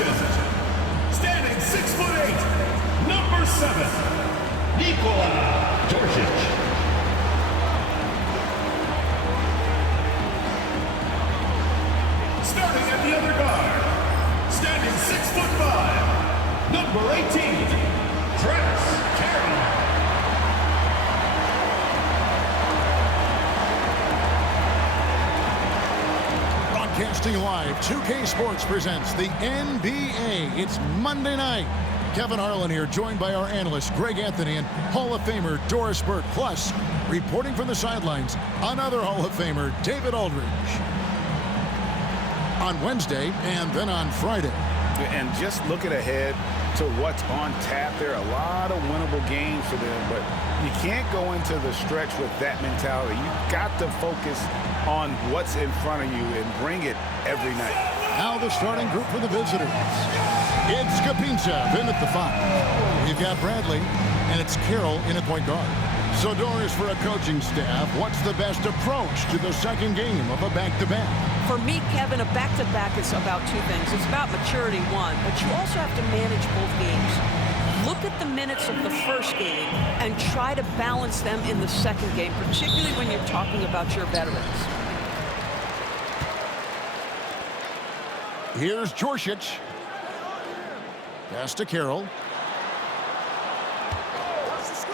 position. Standing 6'8", number 7, Georgic. Starting at the other guard, standing 6'5", number 18, Travis Carroll. Broadcasting live, 2K Sports presents the NBA. It's Monday night. Kevin Harlan here, joined by our analyst Greg Anthony and Hall of Famer Doris Burke. Plus, reporting from the sidelines, another Hall of Famer, David Aldridge. On Wednesday and then on Friday. And just looking ahead to what's on tap, there are a lot of winnable games for them, but you can't go into the stretch with that mentality. You've got to focus on what's in front of you and bring it every night. Now the starting group for the visitors. It's Kapinchev in at the 5. We've got Bradley, and it's Carroll in at point guard. So, Doris, for a coaching staff, what's the best approach to the second game of a back-to-back? For me, Kevin, a back-to-back is about two things. It's about maturity, one, but you also have to manage both games. Look at the minutes of the first game and try to balance them in the second game, particularly when you're talking about your veterans. Here's Georgic. Pass to Carroll.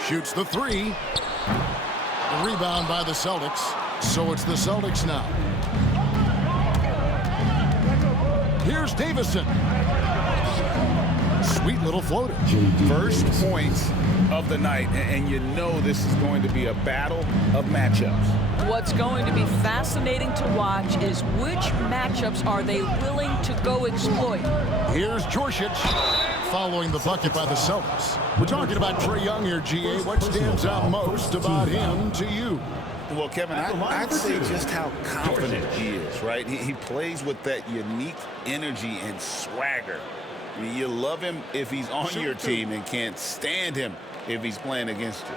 Shoots the 3. The rebound by the Celtics. So it's the Celtics now. Here's Davison. Sweet little floater. First points of the night, and you know this is going to be a battle of matchups. What's going to be fascinating to watch is which matchups are they willing to go exploit. Here's Georgic following the bucket by the Celtics. We're talking about Trae Young here, GA. What stands out most about him to you? Well, Kevin, I'd say just how confident he is, right? He plays with that unique energy and swagger. I mean, you love him if he's on your team and can't stand him if he's playing against you.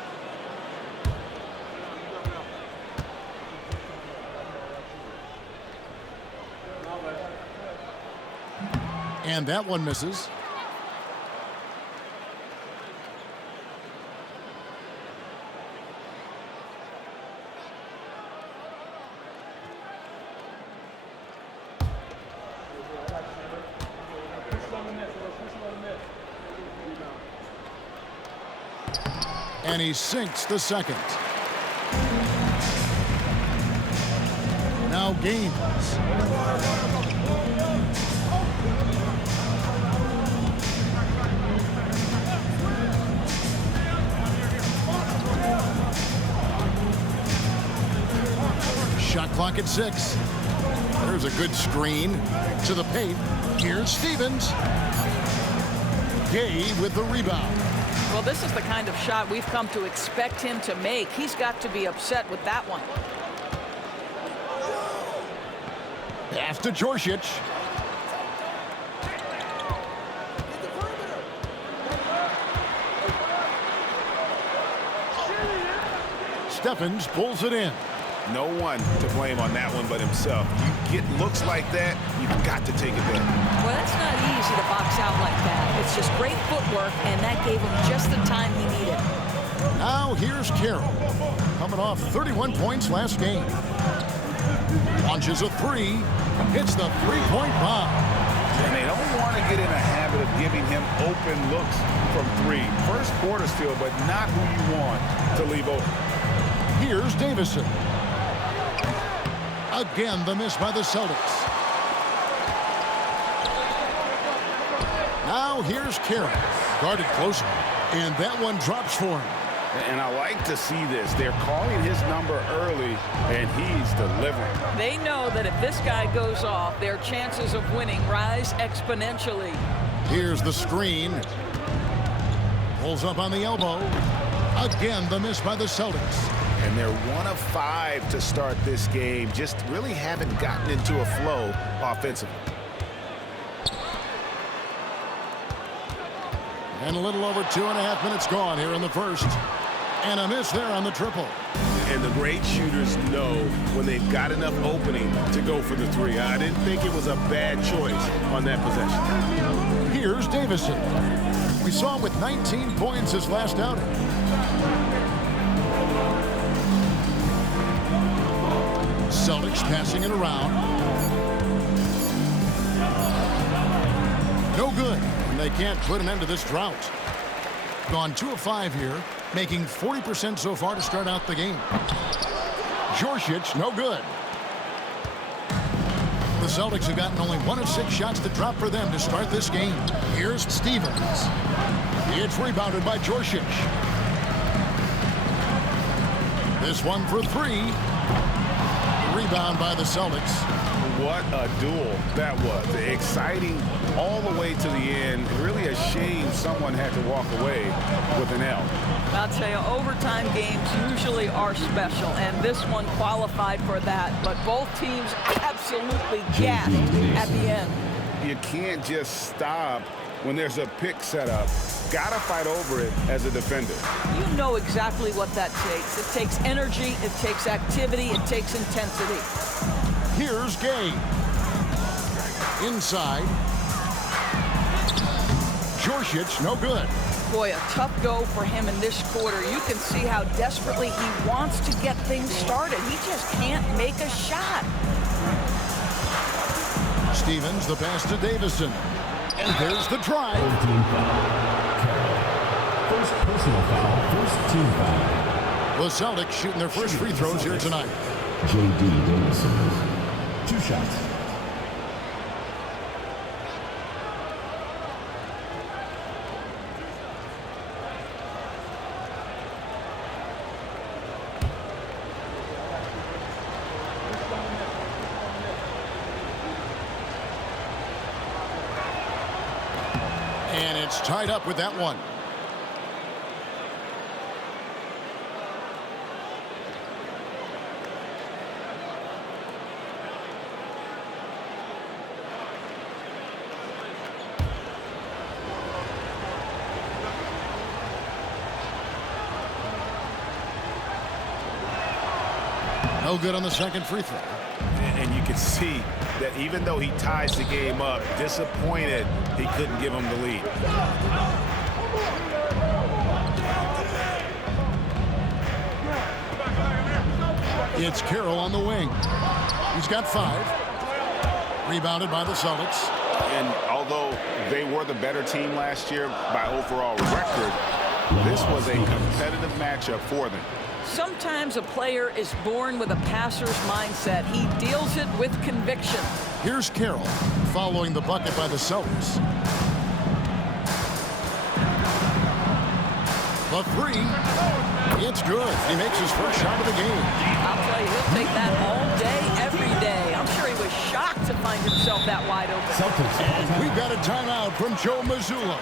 And that one misses. And he sinks the second. Now Gaines. Shot clock at 6. There's a good screen to the paint. Here's Stevens. Gay with the rebound. Well, this is the kind of shot we've come to expect him to make. He's got to be upset with that one. Pass to Georgic. Stephens pulls it in. No one to blame on that one but himself. You get looks like that, you've got to take advantage. Well, that's not easy to box out like that. It's just great footwork, and that gave him just the time he needed. Now here's Carroll, coming off 31 points last game. Launches a 3, hits the three-point bomb. And they don't want to get in a habit of giving him open looks from 3. First quarter still, but not who you want to leave open. Here's Davison. Again, the miss by the Celtics. Now here's Carroll. Guarded closer. And that one drops for him. And I like to see this. They're calling his number early, and he's delivering. They know that if this guy goes off, their chances of winning rise exponentially. Here's the screen. Pulls up on the elbow. Again, the miss by the Celtics. And they're 1 of 5 to start this game. Just really haven't gotten into a flow offensively. And a little over 2.5 minutes gone here in the first. And a miss there on the triple. And the great shooters know when they've got enough opening to go for the three. I didn't think it was a bad choice on that possession. Here's Davison. We saw him with 19 points his last outing. Celtics passing it around. No good, and they can't put an end to this drought. Gone 2 of 5 here, making 40% so far to start out the game. Djorcic, no good. The Celtics have gotten only 1 of 6 shots to drop for them to start this game. Here's Stevens. It's rebounded by Djorcic. This one for 3. Rebound by the Celtics. What a duel that was. Exciting all the way to the end. Really a shame someone had to walk away with an L. I'll tell you, overtime games usually are special, and this one qualified for that. But both teams absolutely gassed at the end. You can't just stop when there's a pick set up. Gotta fight over it as a defender. You know exactly what that takes. It takes energy, it takes activity, it takes intensity. Here's Gay. Inside. Djorcic, no good. Boy, a tough go for him in this quarter. You can see how desperately he wants to get things started. He just can't make a shot. Stevens, the pass to Davison. And there's the drive. First personal foul, first team foul. The Celtics shooting their first free throws here tonight. J.D. Davison, 2 shots. And it's tied up with that one. No good on the second free throw. And you can see that even though he ties the game up, disappointed he couldn't give him the lead. It's Carroll on the wing. He's got 5. Rebounded by the Celtics. And although they were the better team last year by overall record, this was a competitive matchup for them. Sometimes a player is born with a passer's mindset. He deals it with conviction. Here's Carroll following the bucket by the Celtics. The 3. It's good. He makes his first shot of the game. I'll tell you, he'll take that all day, every day. I'm sure he was shocked to find himself that wide open. We've got a timeout from Joe Mazzulla.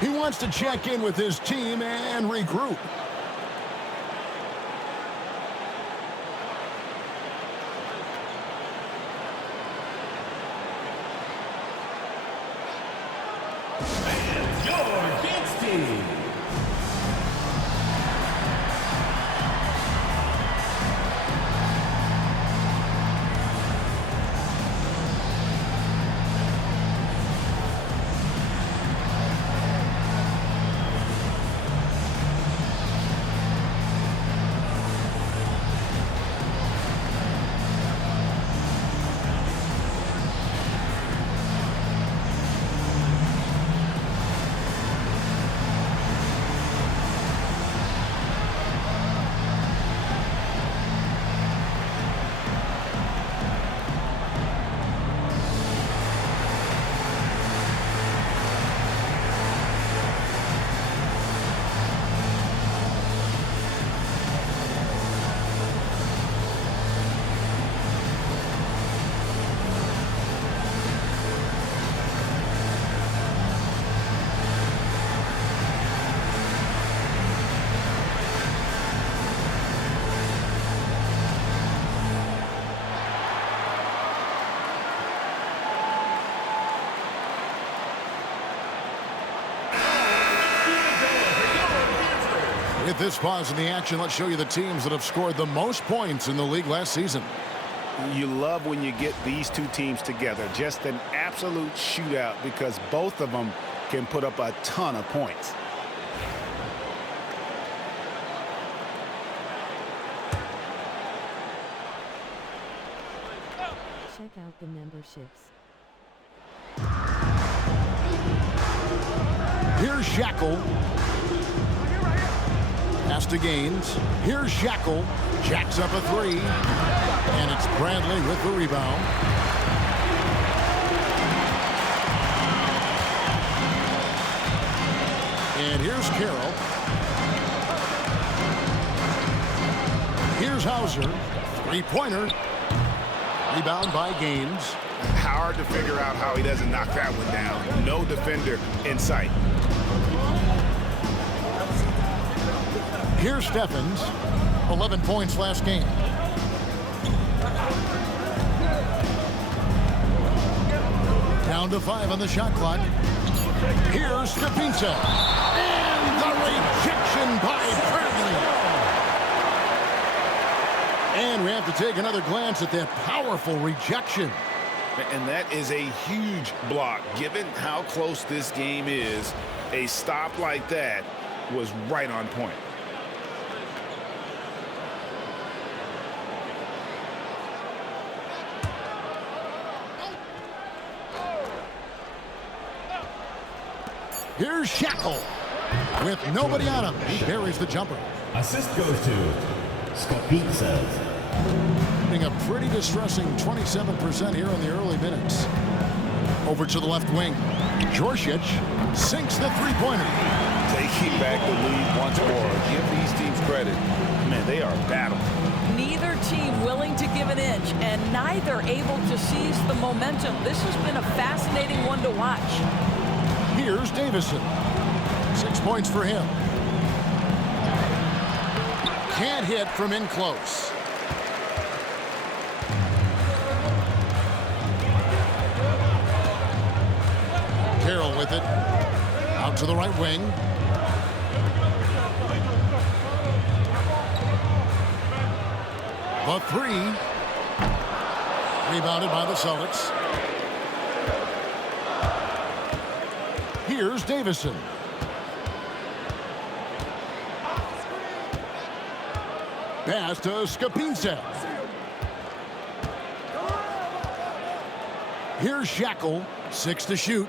He wants to check in with his team and regroup. Your dance team. With this pause in the action, let's show you the teams that have scored the most points in the league last season. You love when you get these two teams together. Just an absolute shootout because both of them can put up a ton of points. Check out the memberships. Here's Shackle. Pass to Gaines. Here's Shackle. Jacks up a three. And it's Bradley with the rebound. And here's Carroll. Here's Hauser. Three-pointer. Rebound by Gaines. Hard to figure out how he doesn't knock that one down. No defender in sight. Here's Steffens. 11 points last game. Down to 5 on the shot clock. Here's Skapinsa. And the rejection by Bradley. And we have to take another glance at that powerful rejection. And that is a huge block. Given how close this game is, a stop like that was right on point. Here's Shackle. With nobody on him, he buries the jumper. Assist goes to Skapinsa. A pretty distressing 27% here in the early minutes. Over to the left wing. Djorcic sinks the three-pointer. Taking back the lead once more. Give these teams credit. Man, they are battling. Neither team willing to give an inch and neither able to seize the momentum. This has been a fascinating one to watch. Here's Davison. 6 points for him. Can't hit from in close. Carroll with it. Out to the right wing. The three. Rebounded by the Celtics. Here's Davison. Pass to Skapinsa. Here's Shackle. 6 to shoot.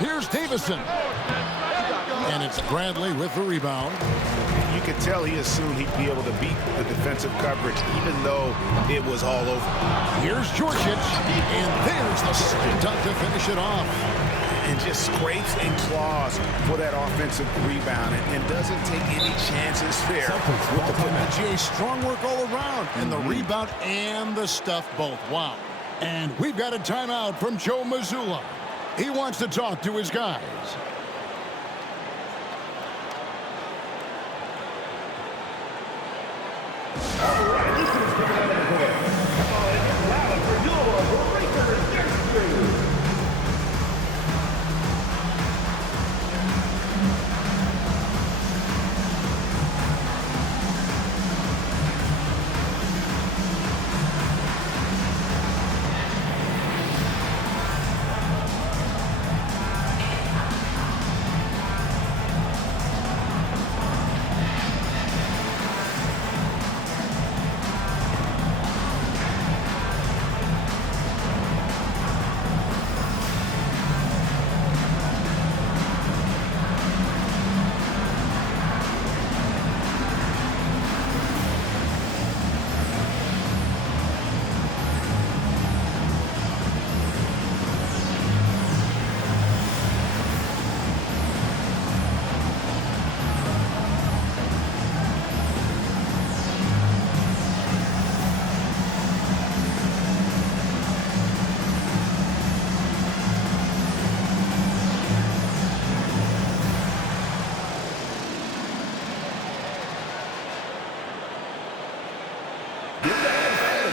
Here's Davison. And it's Bradley with the rebound. You could tell he assumed he'd be able to beat the defensive coverage, even though it was all over. Here's Djorcic. And there's the slam dunk to finish it off. And just scrapes and claws for that offensive rebound and doesn't take any chances there. With the PGA strong work all around. And the rebound and the stuff both. Wow. And we've got a timeout from Joe Mazzulla. He wants to talk to his guys.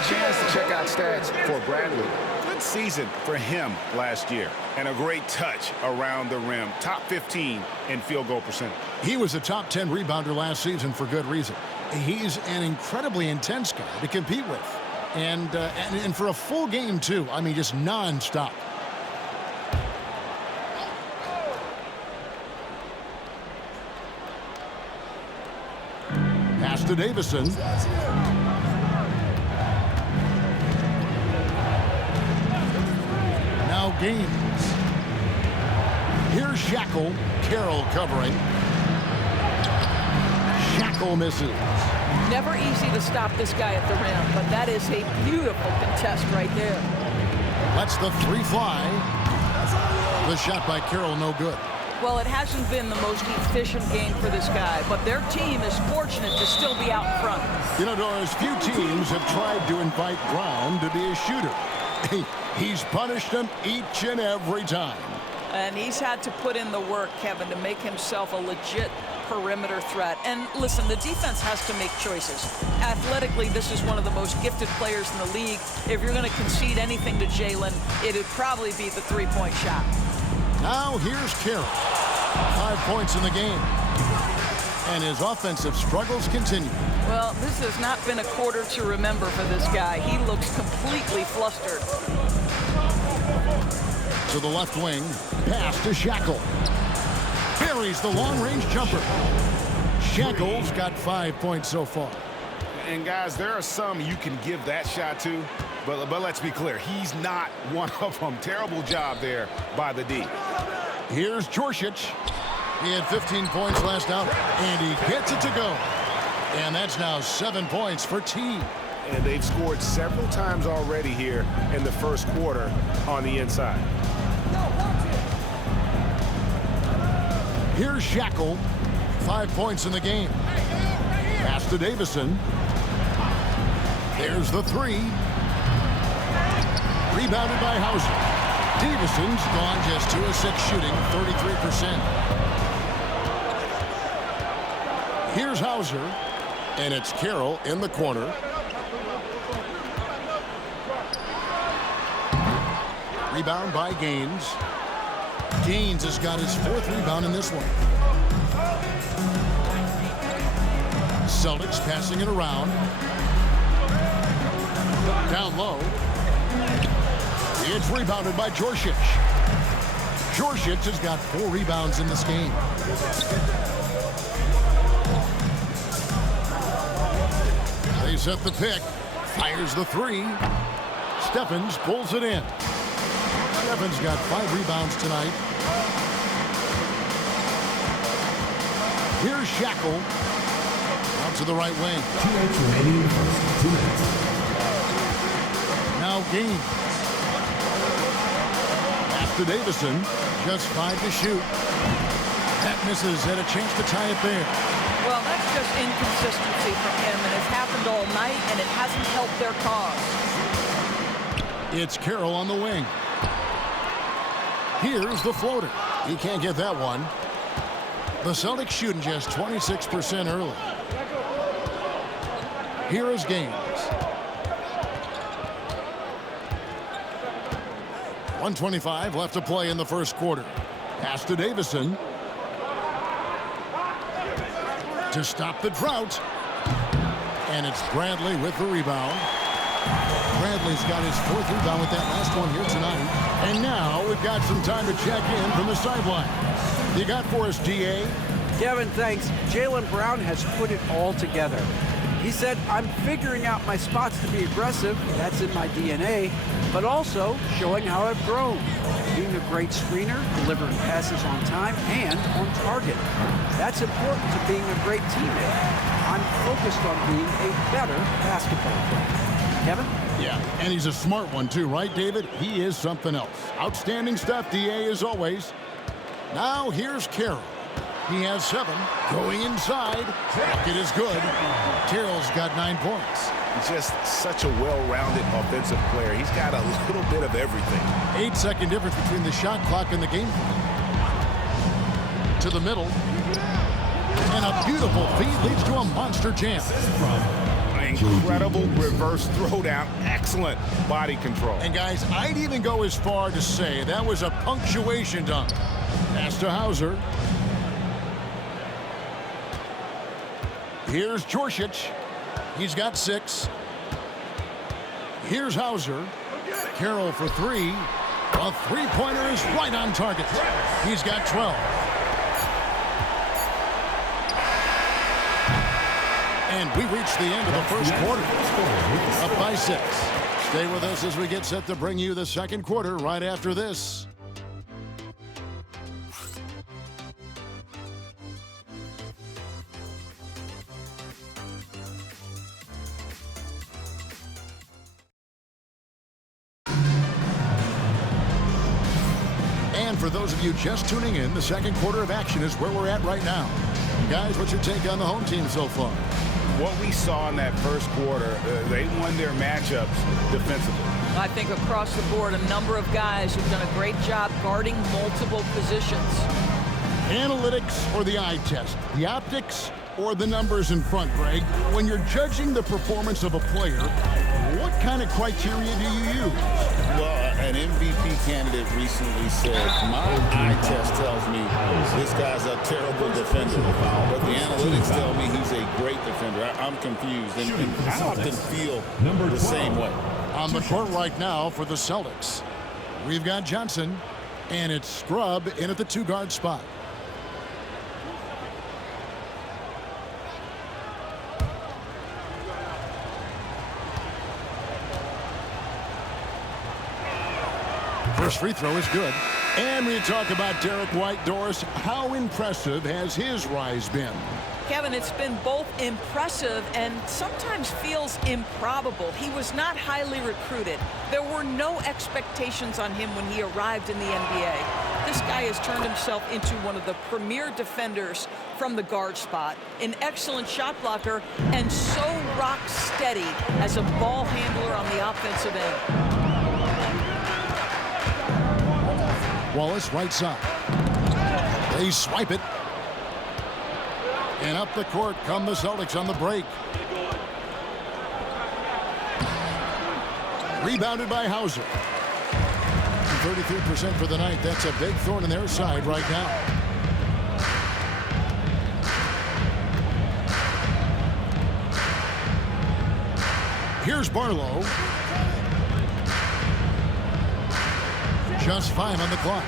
chance to check out stats for Bradley. excellent season for him last year, and a great touch around the rim. Top 15 in field goal percentage. He was a top 10 rebounder last season for good reason. He's an incredibly intense guy to compete with. And for a full game, too. I mean, just nonstop. Pass to Davison. Now Gaines. Here's Shackle. Carroll covering. Shackle misses. Never easy to stop this guy at the rim, but that is a beautiful contest right there. Lets the three fly. The shot by Carroll, no good. Well, it hasn't been the most efficient game for this guy, but their team is fortunate to still be out in front. You know, Doris, few teams have tried to invite Brown to be a shooter. He's punished them each and every time. And he's had to put in the work, Kevin, to make himself a legit perimeter threat. And listen, the defense has to make choices. Athletically, this is one of the most gifted players in the league. If you're going to concede anything to Jalen, it'd probably be the three-point shot. Now here's Carroll. 5 points in the game. And his offensive struggles continue. Well, this has not been a quarter to remember for this guy. He looks completely flustered. To the left wing. Pass to Shackle. Buries the long-range jumper. Shackle's got 5 points so far. And guys, there are some you can give that shot to, but let's be clear, he's not one of them. Terrible job there by the D. Here's Jorsic. He had 15 points last out, and he gets it to go. And that's now 7 points for T. And they've scored several times already here in the first quarter on the inside. Here's Shackle. 5 points in the game. Pass to Davison. There's the three. Rebounded by Hauser. Davison's gone just 2 of 6 shooting, 33%. Here's Hauser. And it's Carroll in the corner. Rebound by Gaines. Gaines has got his 4th rebound in this one. Celtics passing it around. Down low. It's rebounded by Jorsic. Jorsic has got 4 rebounds in this game. They set the pick. Fires the three. Steffens pulls it in. Steffens got 5 rebounds tonight. Here's Shackle. Out to the right wing. 2 minutes remaining in the first. 2 minutes. Now Gaines. Pass to Davison. Just 5 to shoot. That misses. Had a chance to tie it there. Well, that's just inconsistency from him, and it's happened all night, and it hasn't helped their cause. It's Carroll on the wing. Here's the floater. He can't get that one. The Celtics shooting just 26% early. Here is Gaines. 1:25 left to play in the first quarter. Pass to Davison. To stop the drought. And it's Bradley with the rebound. Bradley's got his 4th rebound with that last one here tonight. And now we've got some time to check in from the sideline. You got for us, DA? Kevin, thanks. Jaylen Brown has put it all together. He said, I'm figuring out my spots to be aggressive. That's in my DNA. But also showing how I've grown. Being a great screener, delivering passes on time, and on target. That's important to being a great teammate. I'm focused on being a better basketball player. Kevin? Yeah, and he's a smart one too, right, David? He is something else. Outstanding stuff, DA, as always. Now here's Carroll. He has 7. Going inside. Bucket is good. Carroll's got 9 points. Just such a well-rounded offensive player. He's got a little bit of everything. 8-second difference between the shot clock and the game. To the middle. And a beautiful feed leads to a monster jam. incredible reverse throwdown. Excellent body control. And guys, I'd even go as far to say that was a punctuation dunk. Pass to Hauser. Here's Jorsic. He's got 6. Here's Hauser. Carroll for 3. A three-pointer is right on target. He's got 12. And we reach the end of the first quarter. Up by 6. Stay with us as we get set to bring you the second quarter right after this. And for those of you just tuning in, the second quarter of action is where we're at right now. Guys, what's your take on the home team so far? What we saw in that first quarter, they won their matchups defensively. I think across the board, a number of guys who've done a great job guarding multiple positions. Analytics or the eye test? The optics or the numbers in front, Greg? When you're judging the performance of a player, what kind of criteria do you use? Well, an MVP candidate recently said, my eye test tells me this guy's a terrible defender, but the analytics tell me he's a great defender. I'm confused, and I often feel the same way. On the court right now for the Celtics, we've got Johnson, and it's Scrub in at the 2-guard spot. First free throw is good. And we talk about Derek White. Doris, how impressive has his rise been? Kevin, it's been both impressive and sometimes feels improbable. He was not highly recruited. There were no expectations on him when he arrived in the NBA. This guy has turned himself into one of the premier defenders from the guard spot, an excellent shot blocker, and so rock steady as a ball handler on the offensive end. Wallace, right side. They swipe it. And up the court come the Celtics on the break. Rebounded by Hauser. 33% for the night. That's a big thorn in their side right now. Here's Barlow. Just 5 on the clock.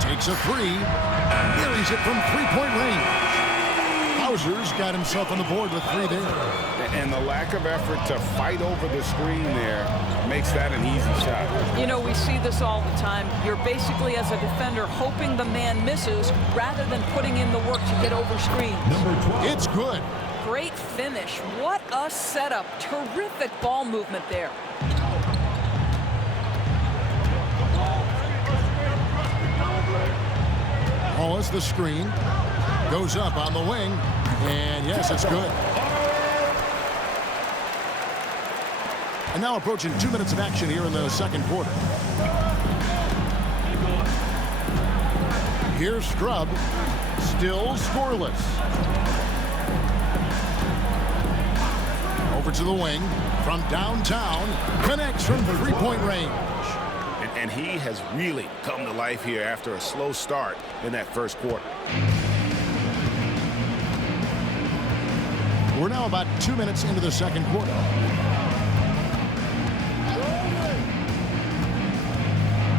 Takes a 3. Buries it from 3-point range. Hauser's got himself on the board with 3 there. And the lack of effort to fight over the screen there makes that an easy shot. You know, we see this all the time. You're basically, as a defender, hoping the man misses rather than putting in the work to get over screens. It's good. Great finish. What a setup. Terrific ball movement there. Wallace, the screen, goes up on the wing, and yes, it's good. And now approaching 2 minutes of action here in the second quarter. Here's Scrub, still scoreless. Over to the wing, from downtown, connects from 3-point range. And he has really come to life here after a slow start in that first quarter. We're now about 2 minutes into the second quarter.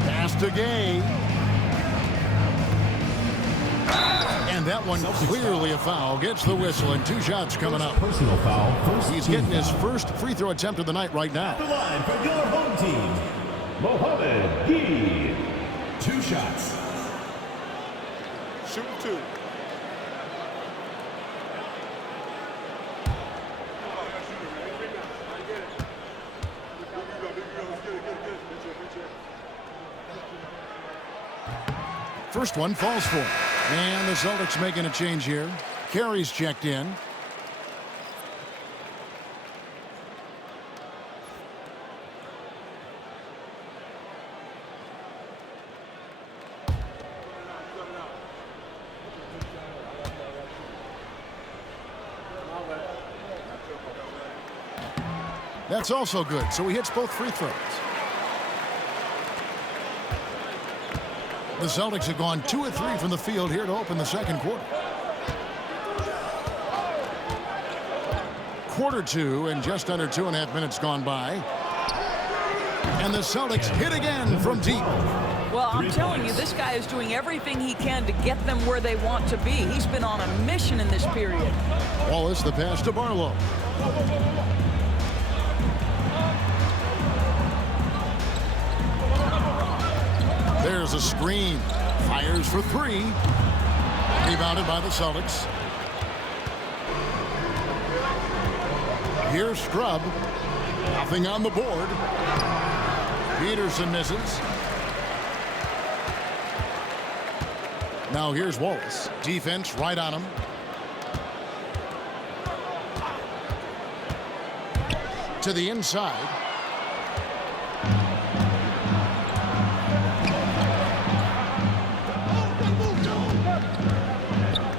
Pass to Gay. And that one clearly a foul. Gets the whistle, and 2 shots coming up. Personal foul. He's getting his first free throw attempt of the night right now. The line for your home team, Mohamed Gee. 2 shots. Shoot 2. First one falls for him. And the Celtics making a change here. Carey's checked in. That's also good, so he hits both free throws. The Celtics have gone 2 of 3 from the field here to open the second quarter. Quarter 2 and just under 2.5 minutes gone by. And the Celtics hit again from deep. Well, I'm telling you, this guy is doing everything he can to get them where they want to be. He's been on a mission in this period. Wallace, the pass to Barlow. There's a screen. Fires for 3. Rebounded by the Celtics. Here's Scrub. Nothing on the board. Peterson misses. Now here's Wallace. Defense right on him. To the inside.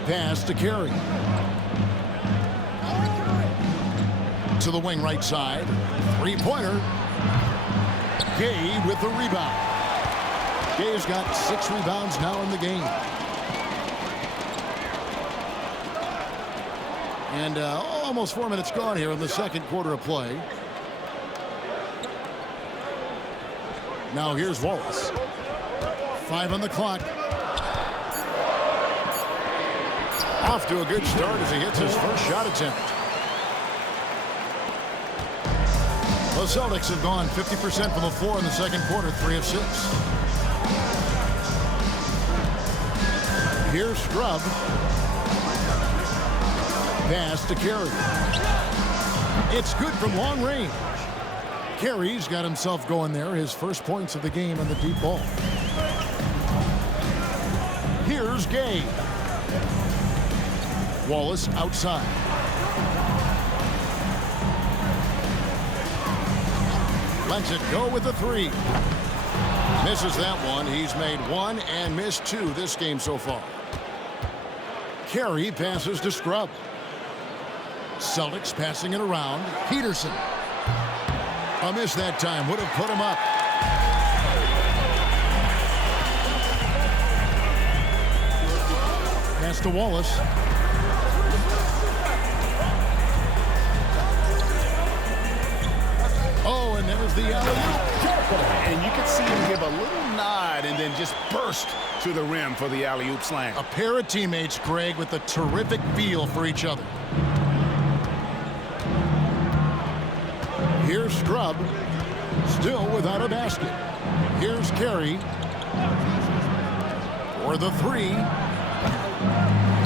Pass to Carey. To the wing right side. Three-pointer. Gay with the rebound. Gay's got 6 rebounds now in the game. And almost 4 minutes gone here in the second quarter of play. Now here's Wallace. 5 on the clock. Off to a good start as he hits his first shot attempt. The Celtics have gone 50% from the floor in the second quarter, 3 of 6. Here's Scrub. Pass to Carey. It's good from long range. Carey's got himself going there, his first points of the game on the deep ball. Here's Gay. Wallace outside. Lets it go with the 3. Misses that one. He's made 1 and missed 2 this game so far. Carey passes to Scrub. Celtics passing it around. Peterson. A miss that time. Would have put him up. Pass to Wallace. Oh, and there's the alley-oop. And you could see him give a little nod and then just burst to the rim for the alley-oop slam. A pair of teammates, Greg, with a terrific feel for each other. Here's Scrub, still without a basket. Here's Carey for the 3.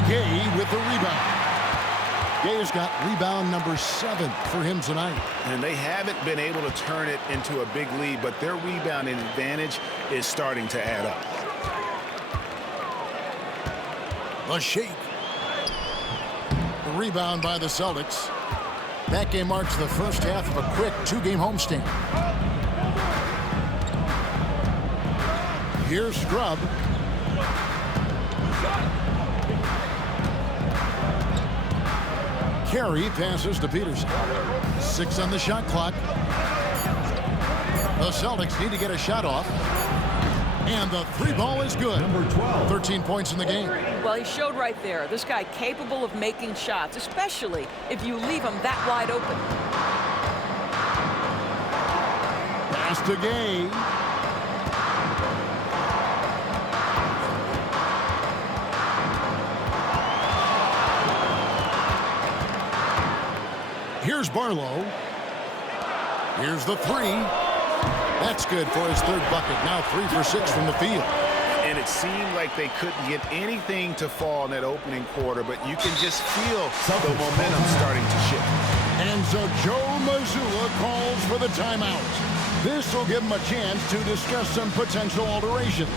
Gay with the rebound. Gay's got rebound number 7 for him tonight. And they haven't been able to turn it into a big lead, but their rebounding advantage is starting to add up. The shake. The rebound by the Celtics. That game marks the first half of a quick 2-game homestand. Here's Scrub. Carey passes to Peterson. 6 on the shot clock. The Celtics need to get a shot off. And the 3 ball is good. Number 12. 13 points in the game. Well, he showed right there. This guy capable of making shots, especially if you leave him that wide open. Pass to Gay. Here's Barlow. Here's the 3. That's good for his 3rd bucket. Now 3 for 6 from the field. And it seemed like they couldn't get anything to fall in that opening quarter, but you can just feel the momentum starting to shift. And so Joe Mazzulla calls for the timeout. This will give him a chance to discuss some potential alterations.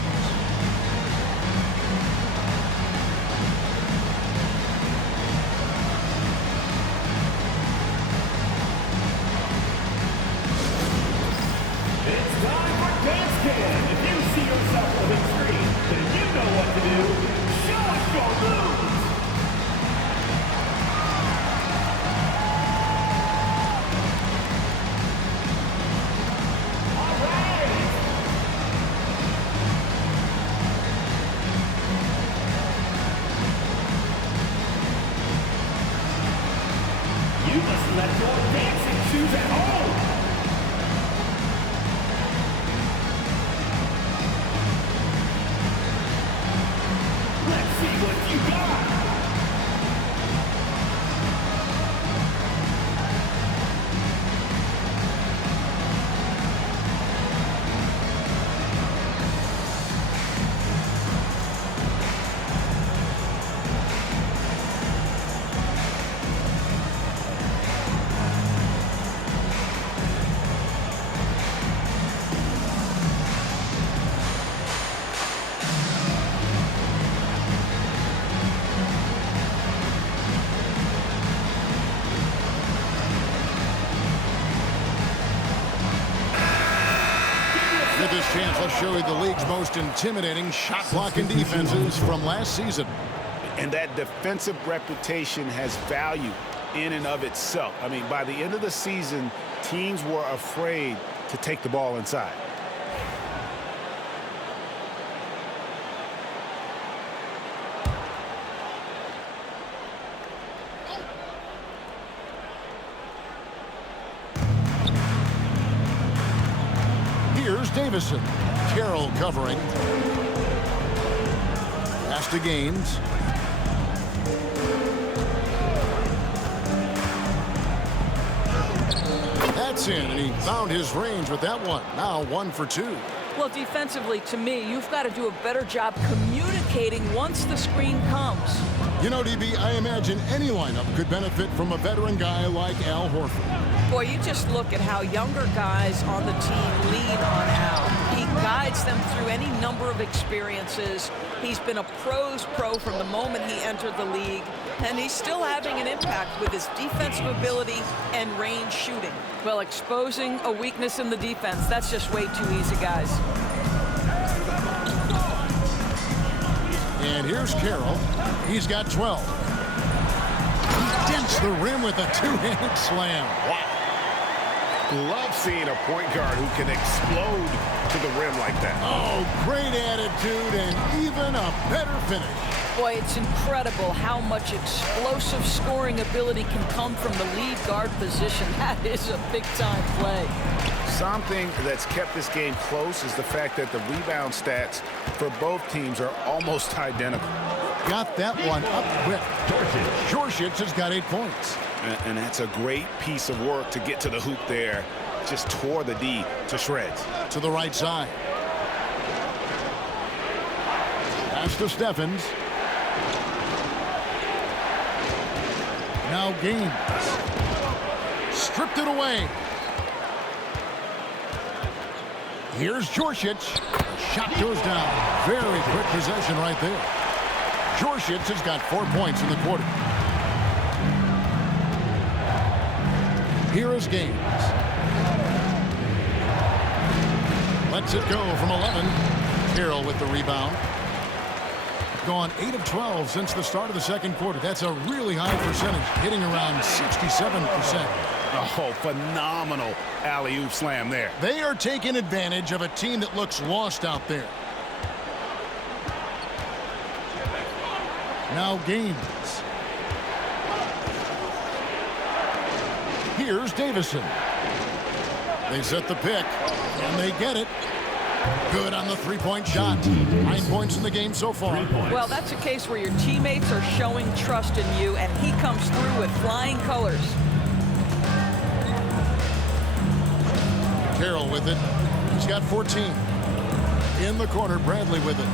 If you see yourself on the screen, then you know what to do. Show us your moves! last chance. Let's show you the league's most intimidating shot blocking defenses from last season. And that defensive reputation has value in and of itself. I mean, by the end of the season, teams were afraid to take the ball inside. Here's Davison. Carroll covering. Pass to Gaines. That's in, and he found his range with that one. Now 1 for 2. Well, defensively, to me, you've got to do a better job communicating once the screen comes. You know, DB, I imagine any lineup could benefit from a veteran guy like Al Horford. Boy, you just look at how younger guys on the team lean on Al. He guides them through any number of experiences. He's been a pro's pro from the moment he entered the league, and he's still having an impact with his defensive ability and range shooting. Well, exposing a weakness in the defense, that's just way too easy, guys. And here's Carroll. He's got 12. He dents the rim with a two-handed slam. Wow. Love seeing a point guard who can explode to the rim like that. Oh, great attitude and even a better finish. Boy, it's incredible how much explosive scoring ability can come from the lead guard position. That is a big-time play. Something that's kept this game close is the fact that the rebound stats for both teams are almost identical. Got that one up quick. Jorshich has got 8 points. And that's a great piece of work to get to the hoop there. Just tore the D to shreds. To the right side. Pass to Steffens. Now Gaines. Stripped it away. Here's Jorshich. Shot goes down. Very quick possession right there. Jorshich has got 4 points in the quarter. Here is Gaines. Lets it go from 11. Carroll with the rebound. Gone 8 of 12 since the start of the second quarter. That's a really high percentage, hitting around 67%. Oh, phenomenal alley-oop slam there. They are taking advantage of a team that looks lost out there. Now Gaines. Here's Davison. They set the pick, and they get it. Good on the three-point shot. 9 points in the game so far. Well, that's a case where your teammates are showing trust in you, and he comes through with flying colors. Carroll with it. He's got 14. In the corner, Bradley with it.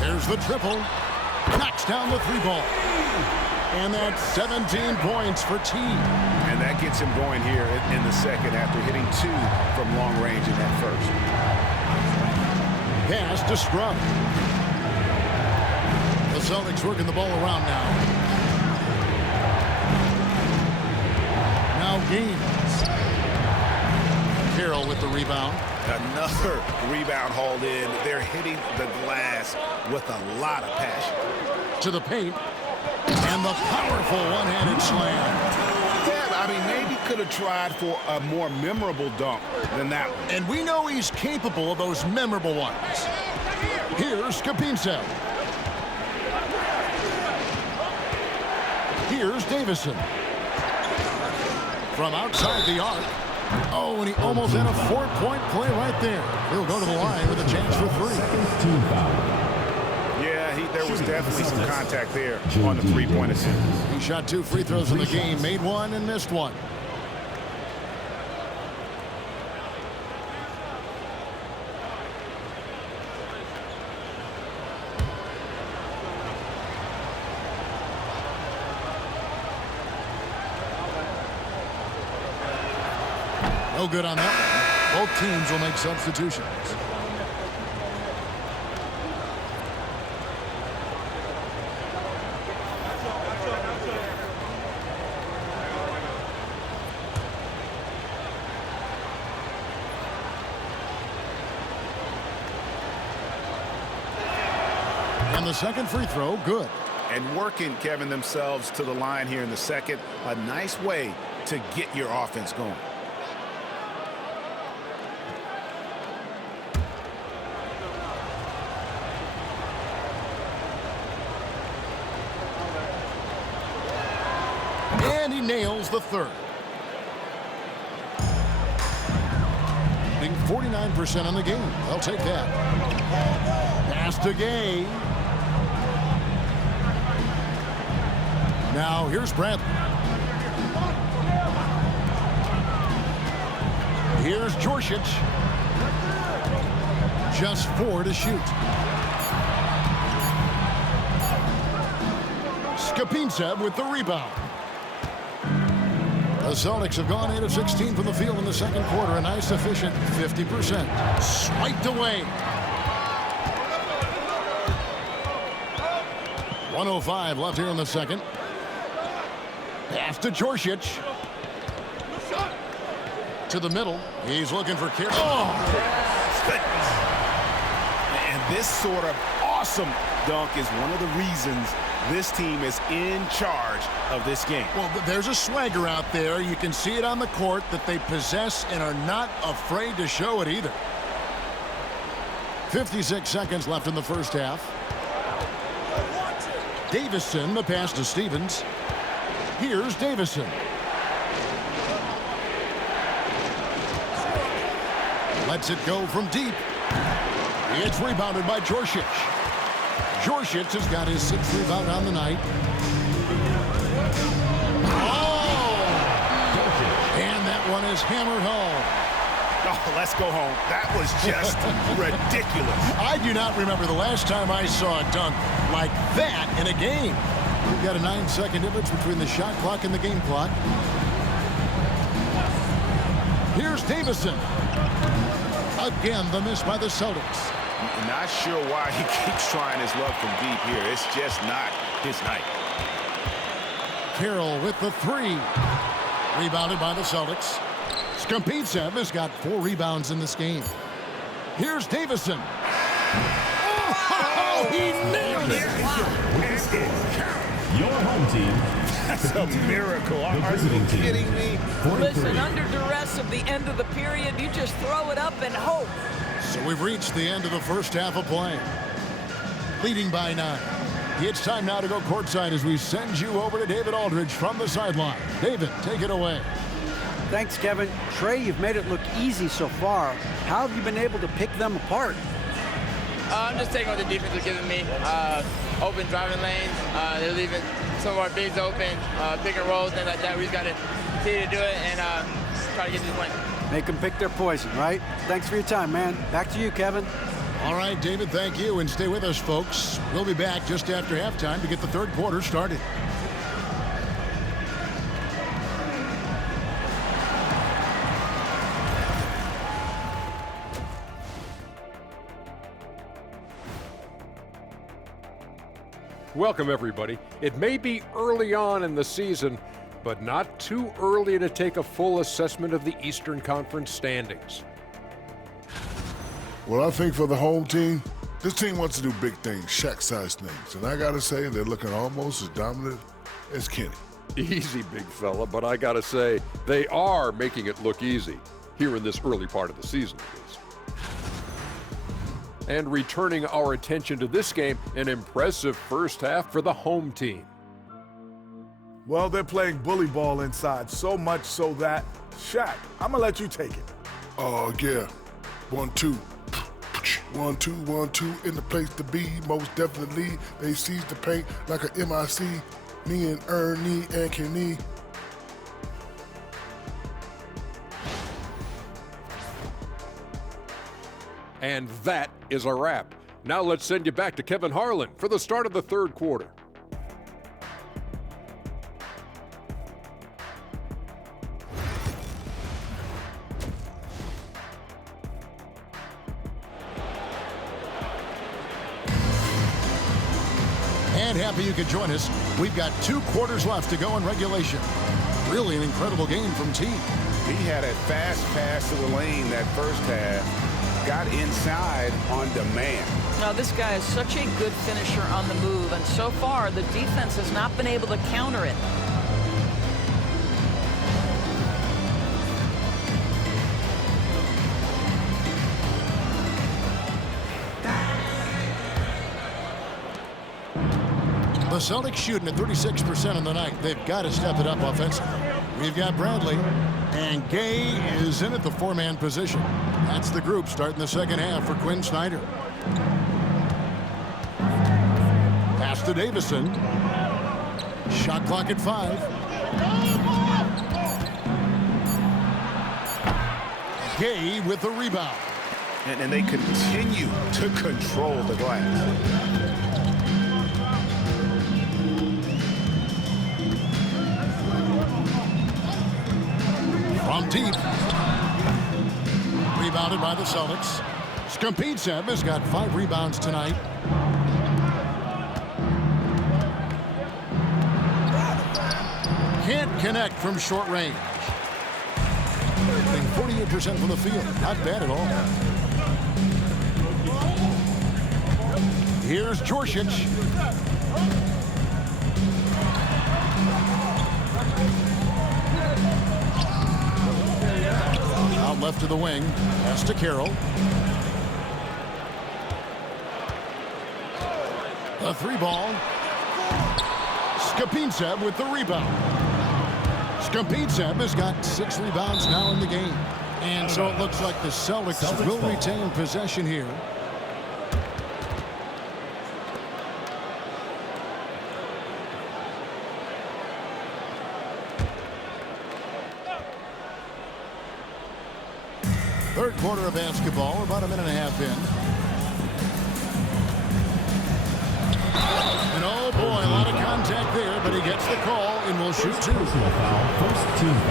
There's the triple. Knocks down the 3-ball. And that's 17 points for T. And that gets him going here in the second after hitting 2 from long range in that first. Pass to Scrub. The Celtics working the ball around now. Now Gaines. Carroll with the rebound. Another rebound hauled in. They're hitting the glass with a lot of passion. To the paint. And the powerful one-handed slam. Yeah, I mean, maybe could have tried for a more memorable dunk than that one. And we know he's capable of those memorable ones. Here's Kapinsa. Here's Davison. From outside the arc. Oh, and he almost had a 4-point play right there. He'll go to the line with a chance for 3. There was definitely some contact there on the three-point attempt. He shot 2 free throws in the game, made 1 and missed 1. No good on that one. Both teams will make substitutions. And the second free throw, good. And working, Kevin, themselves to the line here in the second. A nice way to get your offense going. And he nails the third. Being 49% on the game. They'll take that. Pass to Gay. Now here's Bradley. Here's Jorsic. Just 4 to shoot. Skapintsev with the rebound. The Celtics have gone 8 of 16 from the field in the second quarter. A nice efficient 50%. Swiped away. 1:05 left here in the second. Pass to Jorsic. To the middle. He's looking for Carroll. Oh! Goodness. And this sort of awesome dunk is one of the reasons this team is in charge of this game. Well, there's a swagger out there. You can see it on the court that they possess and are not afraid to show it either. 56 seconds left in the first half. Davison, the pass to Stevens. Here's Davison. Lets it go from deep. It's rebounded by Jorsic. Jorsic has got his 6th rebound on the night. Oh! And that one is hammered home. Oh, let's go home. That was just ridiculous. I do not remember the last time I saw a dunk like that in a game. We've got a 9-second difference between the shot clock and the game clock. Here's Davison. Again, the miss by the Celtics. Not sure why he keeps trying his luck from deep here. It's just not his night. Carroll with the 3. Rebounded by the Celtics. Skapintsev has got 4 rebounds in this game. Here's Davison. Oh, he nailed it. Your home team. That's a miracle. Are you kidding me? Listen, under duress of the end of the period, you just throw it up and hope. So we've reached the end of the first half of play. Leading by 9. It's time now to go courtside as we send you over to David Aldridge from the sideline. David, take it away. Thanks, Kevin. Trey, you've made it look easy so far. How have you been able to pick them apart? I'm just taking what the defense is giving me. Open driving lanes. They're leaving some of our bigs open, pick and rolls, things like that. We just got to continue to do it and try to get this win. Make them pick their poison, right? Thanks for your time, man. Back to you, Kevin. All right, David, thank you. And stay with us, folks. We'll be back just after halftime to get the third quarter started. Welcome, everybody. It may be early on in the season, but not too early to take a full assessment of the Eastern Conference standings. Well, I think for the home team, this team wants to do big things, Shaq-sized things. And I got to say, they're looking almost as dominant as Kenny. Easy, big fella, but I gotta say, they are making it look easy, here in this early part of the season, at least. And returning our attention to this game, an impressive first half for the home team. Well, they're playing bully ball inside, so much so that, Shaq, I'm gonna let you take it. Oh, yeah. 1-2. 1-2, 1-2 in the place to be. Most definitely, they seize the paint like a MIC. Me and Ernie and Kenny. And that is a wrap. Now let's send you back to Kevin Harlan for the start of the third quarter. And happy you could join us. We've got 2 quarters left to go in regulation. Really an incredible game from T. He had a fast pass to the lane that first half. got inside on demand. Now, this guy is such a good finisher on the move, and so far the defense has not been able to counter it. The Celtics shooting at 36% on the night. They've got to step it up offensively. We've got Bradley, and Gay is in at the four-man position. That's the group starting the second half for Quinn Snyder. Pass to Davison. Shot clock at 5. Gay with the rebound. And they continue to control the glass. From deep. Rebounded by the Celtics. Skampitsev has got 5 rebounds tonight. Can't connect from short range. 48% from the field. Not bad at all. Here's Djorcic. Out left to the wing. Pass to Carroll. A 3-ball. Skampitsev with the rebound. Skampitsev has got 6 rebounds now in the game. And so it looks like the Celtics will retain possession here. Third quarter of basketball. We're about a minute and a half in. And oh boy, a lot of contact there, but he gets the call and will shoot 2.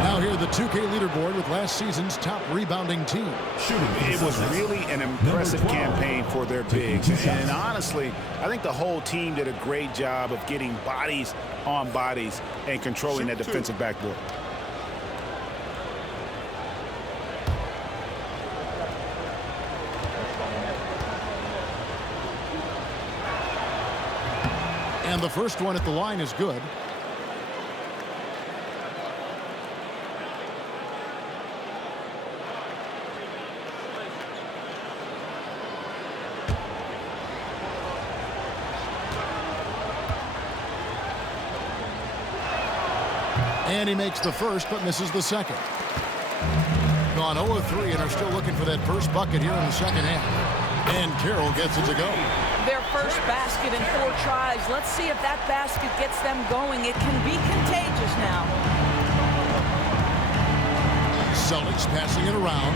Now here the 2K leaderboard with last season's top rebounding team. It was really an impressive campaign for their bigs. And honestly, I think the whole team did a great job of getting bodies on bodies and controlling that defensive backboard. And the first one at the line is good. And he makes the first, but misses the second. Gone 0 of 3 and are still looking for that first bucket here in the second half. And Carroll gets it to go. Their first basket in 4 tries. Let's see if that basket gets them going. It can be contagious now. Celtics passing it around.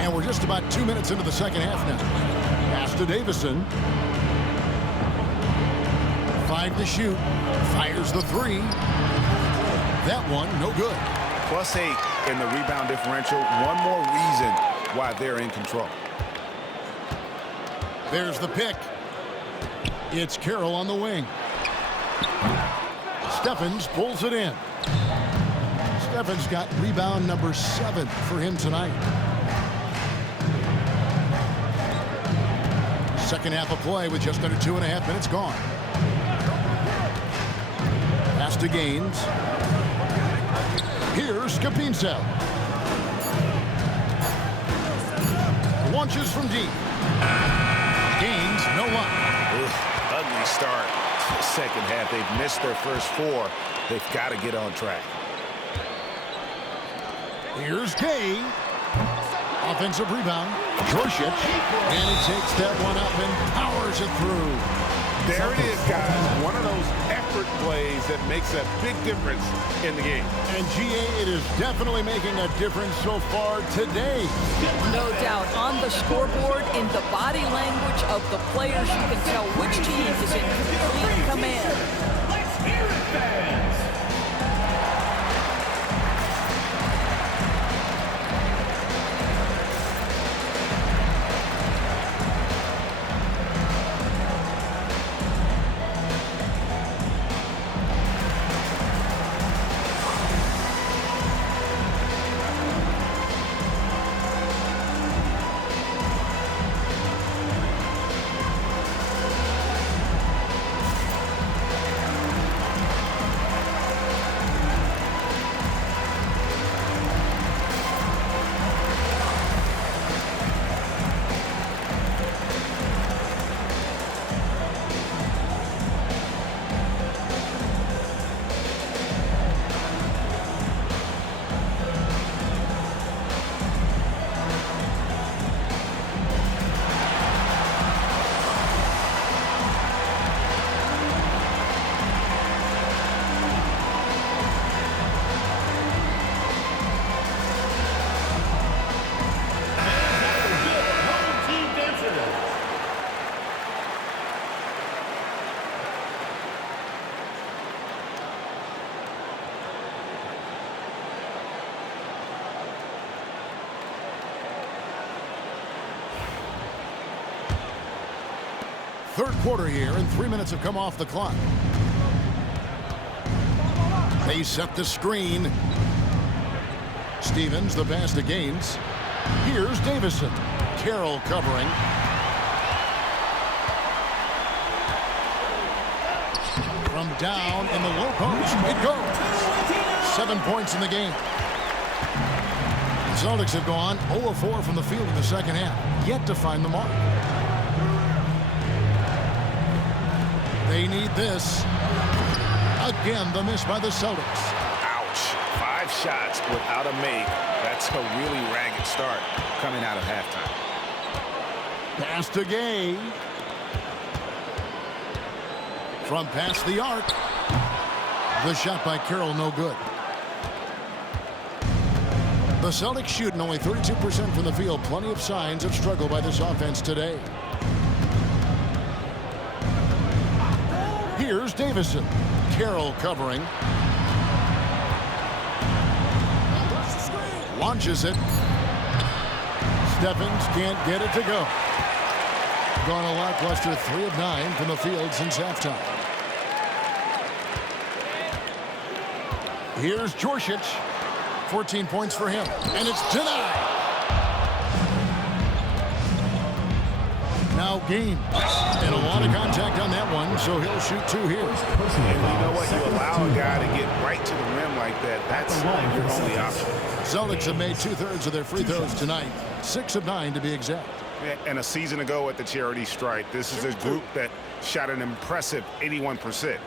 And we're just about 2 minutes into the second half now. Pass to Davison. 5 to shoot. Fires the 3. That one, no good. +8 in the rebound differential. One more reason why they're in control. There's the pick. It's Carroll on the wing. Stephens pulls it in. Stephens got rebound number 7 for him tonight. Second half of play with just under 2.5 minutes gone. Pass to Gaines. Here's Skampitsev. Launches from deep. Gaines, no luck. Ugly start to the second half. They've missed their first 4. They've got to get on track. Here's Gay. Offensive rebound. Djorcic. And he takes that one up and powers it through. There it is, guys. One of those effort plays that makes a big difference in the game. And GA, it is definitely making a difference so far today. No doubt. On the scoreboard, in the body language of the players, you can tell which team is in complete command. Let's hear it, fans! Third quarter here, and 3 minutes have come off the clock. They set the screen. Stevens, the pass to Gaines. Here's Davison. Carroll covering. From down in the low post, it goes. 7 points in the game. The Celtics have gone 0-4 from the field in the second half, yet to find the mark. They need this. Again, the miss by the Celtics. Ouch. 5 shots without a make. That's a really ragged start coming out of halftime. Pass to Gay. From past the arc. The shot by Carroll, no good. The Celtics shooting only 32% from the field. Plenty of signs of struggle by this offense today. Here's Davison. Carroll covering. Launches it. Stephens can't get it to go. Gone a lackluster 3 of 9 from the field since halftime. Here's Jorsic. 14 points for him, and it's denied. Now Gaines, and a lot of contact on that one, so he'll shoot 2 here. And you know what? You allow a guy to get right to the rim like that. That's your only option. Celtics have made 2/3 of their free throws tonight. 6 of 9 to be exact. And a season ago at the charity stripe, this is a group that shot an impressive 81%.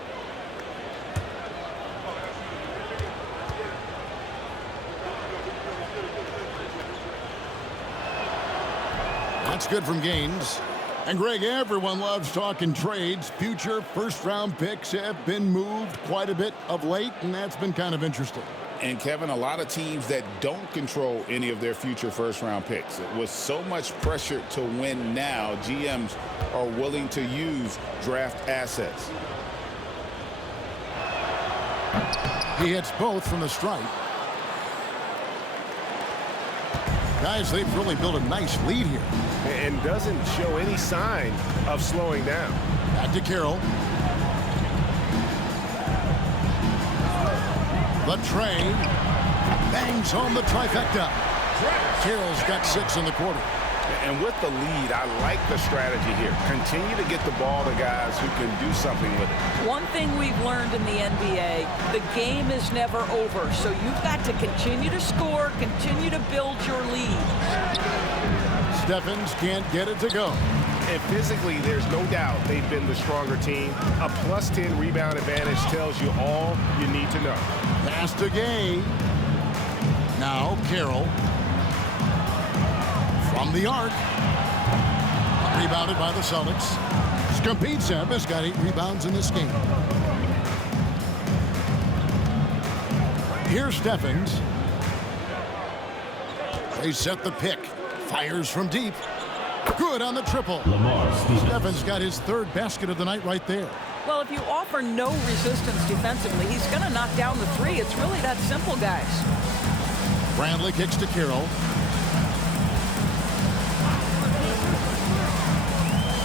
That's good from Gaines. And Greg, everyone loves talking trades. Future first-round picks have been moved quite a bit of late, and that's been kind of interesting. And Kevin, a lot of teams that don't control any of their future first-round picks. With so much pressure to win now, GMs are willing to use draft assets. He hits both from the stripe. Guys, they've really built a nice lead here. And doesn't show any sign of slowing down. Back to Carroll. The tray bangs home the trifecta. Carroll's got 6 in the quarter. And with the lead, I like the strategy here. Continue to get the ball to guys who can do something with it. One thing we've learned in the NBA, the game is never over. So you've got to continue to score, continue to build your lead. Stephens can't get it to go. And physically, there's no doubt they've been the stronger team. A +10 rebound advantage tells you all you need to know. Pass to Gay. Now Carroll. From the arc. Rebounded by the Celtics. Skampitsev has got 8 rebounds in this game. Here's Stephens. They set the pick. Fires from deep. Good on the triple. Stephens got his 3rd basket of the night right there. Well, if you offer no resistance defensively, he's going to knock down the 3. It's really that simple, guys. Bradley kicks to Carroll.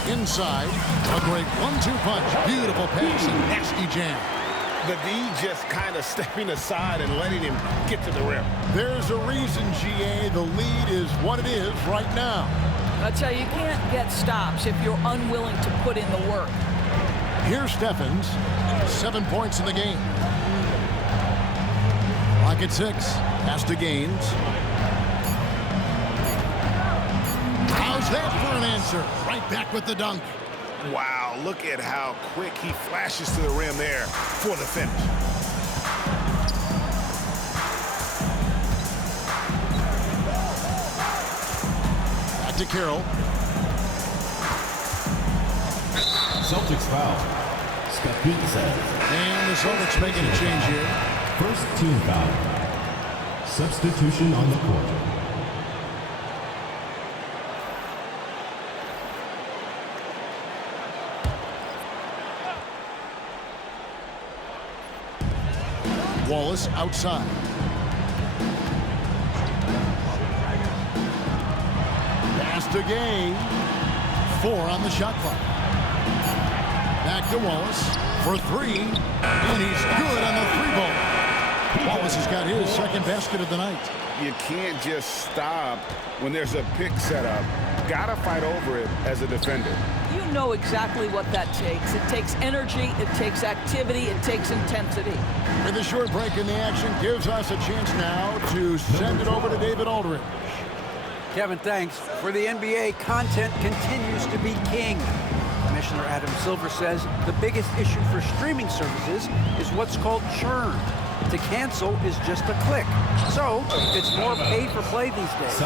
Inside, a great 1-2 punch. Beautiful pass and nasty jam. The D just kind of stepping aside and letting him get to the rim. There's a reason, GA, the lead is what it is right now. I tell you, you can't get stops if you're unwilling to put in the work. Here's Stephens. 7 points in the game. Clock at 6. Pass to Gaines. How's that for an answer? Right back with the dunk. Wow, look at how quick he flashes to the rim there for the finish. Back to Carroll. Celtics foul. Skampitsev. And the Celtics making a change here. First team foul. Substitution on the court. Wallace outside. Pass to Gay. 4 on the shot clock. Back to Wallace for three, and he's good on the three ball. Wallace has got his second basket of the night. You can't just stop when there's a pick set up. Gotta fight over it as a defender. You know exactly what that takes. It takes energy, it takes activity, it takes intensity. And the short break in the action gives us a chance now to send it over to David Aldridge. Kevin, thanks. For the NBA, content continues to be king. Commissioner Adam Silver says the biggest issue for streaming services is what's called churn. To cancel is just a click. So it's more pay for play these days.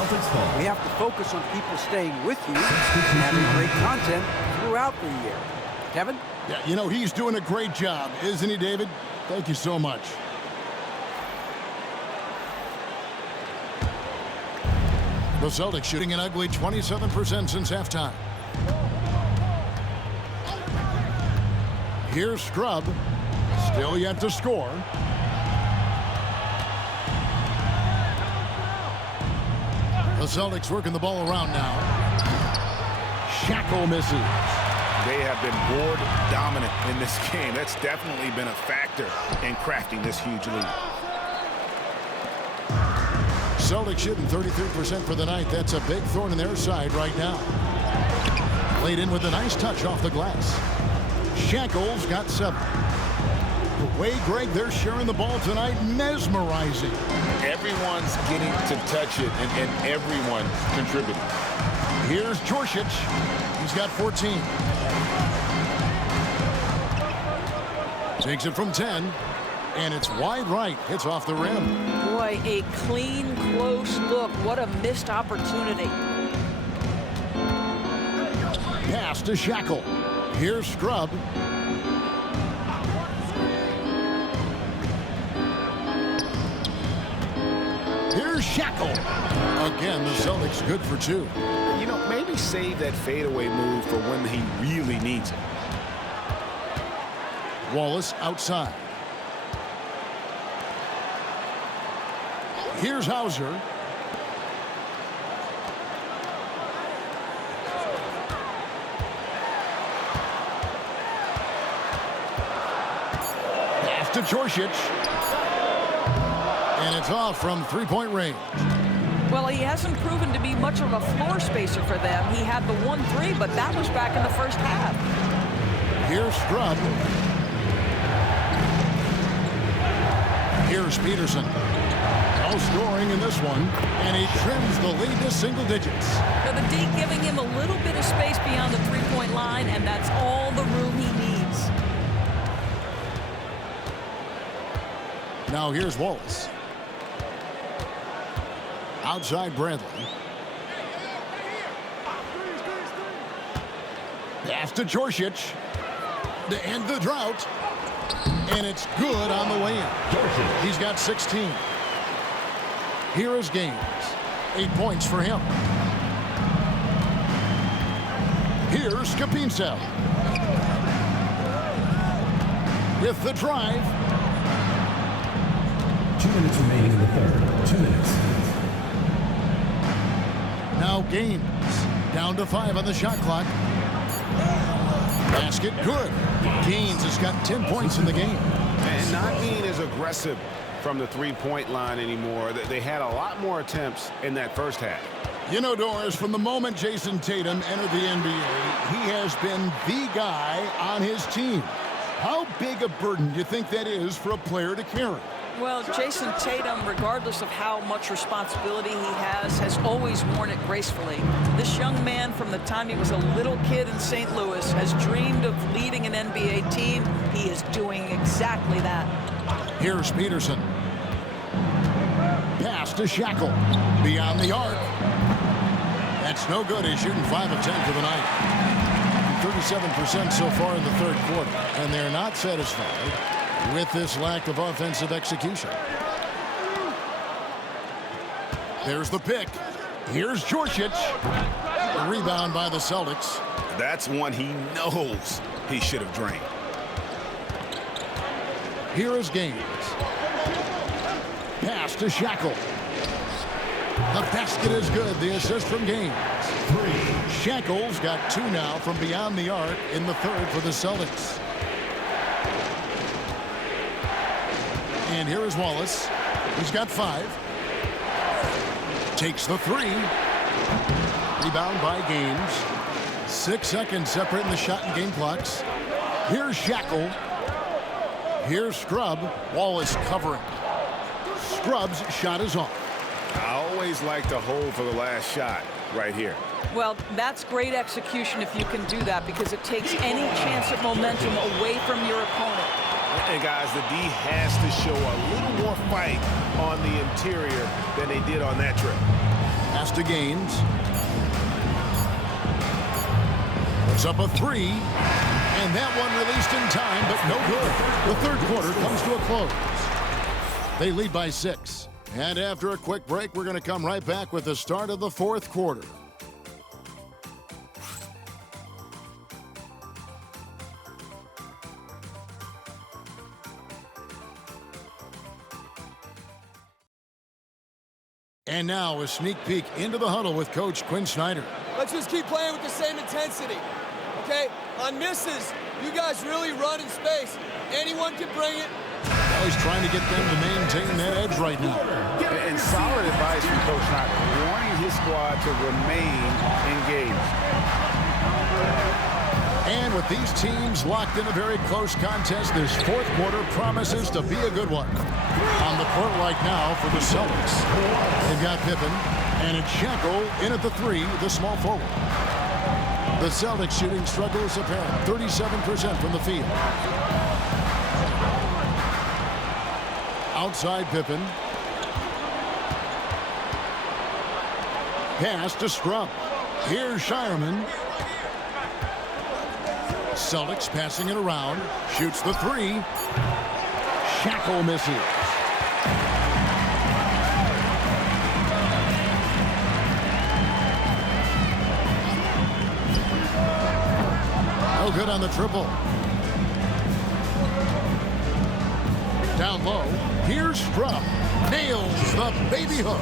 We have to focus on people staying with you and having great content throughout the year. Kevin? Yeah, you know, he's doing a great job, isn't he, David? Thank you so much. The Celtics shooting an ugly 27% since halftime. Here's Scrub. Still yet to score. The Celtics working the ball around now. Shackle misses. They have been board dominant in this game. That's definitely been a factor in crafting this huge lead. Celtics shooting 33% for the night. That's a big thorn in their side right now. Played in with a nice touch off the glass. Shackles got 7. The way, Greg, they're sharing the ball tonight, mesmerizing. Everyone's getting to touch it, and everyone's contributing. Here's Djorcic. He's got 14. Takes it from 10, and it's wide right. Hits off the rim. Boy, a clean, close look. What a missed opportunity. Pass to Shackle. Here's Scrub. Here's Shackle. Again, the Celtics good for 2. You know, maybe save that fadeaway move for when he really needs it. Wallace outside. Here's Hauser. Pass to Djorcic. And it's off from three-point range. Well, he hasn't proven to be much of a floor spacer for them. He had the 1-3, but that was back in the first half. Here's Scrub. Here's Peterson. No scoring in this one, and he trims the lead to single digits. Now the D giving him a little bit of space beyond the three-point line, and that's all the room he needs. Now here's Wallace. Outside Bradley. Pass to Djorcic to end the drought. And it's good on the way in. He's got 16. Here is Gaines. 8 points for him. Here's Kapinsa. With the drive. 2 minutes remaining in the third. 2 minutes. Now Gaines. Down to 5 on the shot clock. Basket good. Gaines has got 10 points in the game. And not being as aggressive from the three-point line anymore. They had a lot more attempts in that first half. You know, Doris, from the moment Jason Tatum entered the NBA, he has been the guy on his team. How big a burden do you think that is for a player to carry? Well, Jason Tatum, regardless of how much responsibility he has always worn it gracefully. This young man, from the time he was a little kid in St. Louis, has dreamed of leading an NBA team. He is doing exactly that. Here's Peterson. Pass to Shackle. Beyond the arc. That's no good. He's shooting 5 of 10 for the night. 37% so far in the third quarter. And they're not satisfied with this lack of offensive execution. There's the pick. Here's Djorcic. The rebound by the Celtics. That's one he knows he should have drained. Here is Gaines. Pass to Shackle. The basket is good. The assist from Gaines. Shackles got 2 now from beyond the arc in the third for the Celtics. And here is Wallace. He's got 5. Takes the 3. Rebound by Gaines. 6 seconds separating the shot and game clocks. Here's Shackle. Here's Scrub. Wallace covering. Scrub's shot is off. I always like to hold for the last shot right here. Well, that's great execution if you can do that, because it takes any chance of momentum away from your opponent. And guys, the D has to show a little more fight on the interior than they did on that trip. Pass to Gaines. Puts up a 3. And that one released in time, but no good. The third quarter comes to a close. They lead by 6. And after a quick break, we're going to come right back with the start of the fourth quarter. And now a sneak peek into the huddle with Coach Quinn Snyder. Let's just keep playing with the same intensity, okay? On misses, you guys really run in space. Anyone can bring it. Well, he's trying to get them to maintain that edge right now. And solid advice from Coach Snyder, warning his squad to remain engaged. And with these teams locked in a very close contest, this fourth quarter promises to be a good one. On the court right now for the Celtics, they've got Pippen, and it's Shackle in at the 3, the small forward. The Celtics shooting struggles apparent, 37% from the field. Outside Pippen. Pass to Scrub. Here's Shireman. Celtics passing it around. Shoots the 3. Shackle misses. No good on the triple. Down low. Here's Scrub. Nails the baby hook.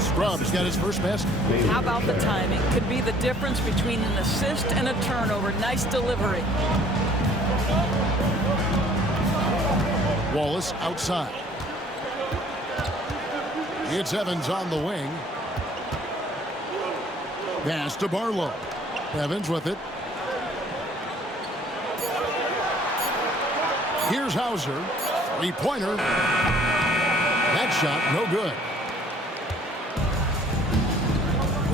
Scrub's got his first basket. How about the timing? Could be the difference between an assist and a turnover. Nice delivery. Wallace outside. It's Evans on the wing. Pass to Barlow. Evans with it. Here's Hauser. 3-pointer. That shot, no good.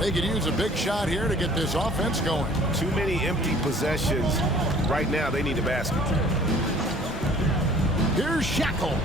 They could use a big shot here to get this offense going. Too many empty possessions. Right now, they need a basket. Here's Shackle.